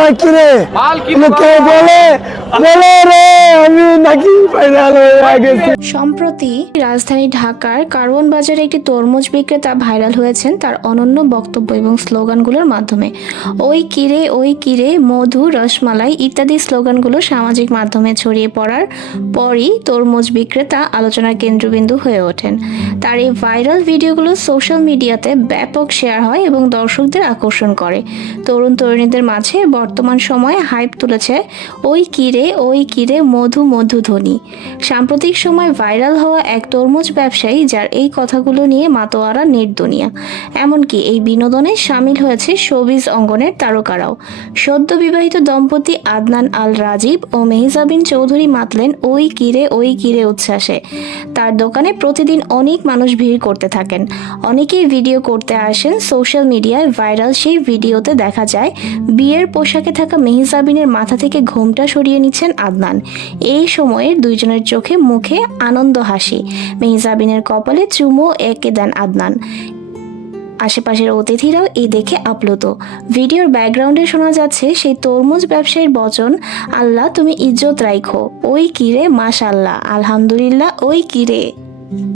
ওই কি রে কে বলে বলে রে আমি নাকি ভাইরাল হয়ে গেছি। সম্প্রতি রাজধানী ঢাকার কারওয়ান বাজারে একটি তরমুজ বিক্রেতা ভাইরাল হয়েছেন তার অনন্য বক্তব্য এবং স্লোগানগুলোর মাধ্যমে। ওই কিরে মধু রসমালাই ইত্যাদি স্লোগানগুলো সামাজিক মাধ্যমে ছড়িয়ে পড়ার পরই তরমুজ বিক্রেতা আলোচনার কেন্দ্রবিন্দু হয়ে ওঠেন। তার এই ভাইরাল ভিডিওগুলো সোশ্যাল মিডিয়াতে ব্যাপক শেয়ার হয় এবং দর্শকদের আকর্ষণ করে। তরুণ তরুণীদের মাঝে বর্তমান সময়ে হাইপ তুলেছে ওই কিরে মধু মধু ধ্বনি। সাম্প্রতিক সময় ভাইরাল হওয়া এক তরমুজ ব্যবসায়ী যার এই কথাগুলো নিয়ে মাতোয়ারা নেট দুনিয়া। এমনকি এই বিনোদনে সামিল হয়েছে শোবিজ অঙ্গনের তারকারাও। সদ্য বিবাহিত দম্পতি আদনান আল রাজীব ও মেহজাবিন চৌধুরী মাতলেন ওই কিরে উচ্ছ্বাসে। তার দোকানে প্রতিদিন অনেক মানুষ ভিড় করতে থাকেন। অনেকেই ভিডিও করতে আসেন। সোশ্যাল মিডিয়ায় ভাইরাল সেই ভিডিওতে দেখা যায় বিয়ের পোশাকে থাকা মেহজাবিনের মাথা থেকে ঘোমটা সরিয়ে নিচ্ছেন আদনান। এই সময়ে দুইজনের চোখে মুখে আনন্দ হাসি। মেহজাবিনের কপালে চুমো এঁকে দেন আদনান। আশেপাশের অতিথিরাও এই দেখে আপ্লুত। ভিডিওর ব্যাকগ্রাউন্ডে শোনা যাচ্ছে সেই তরমুজ ব্যবসায়ীর বচন, আল্লাহ তুমি ইজ্জত রাইখো, ওই কিরে মাশাল্লাহ, আলহামদুলিল্লাহ, ওই কিরে।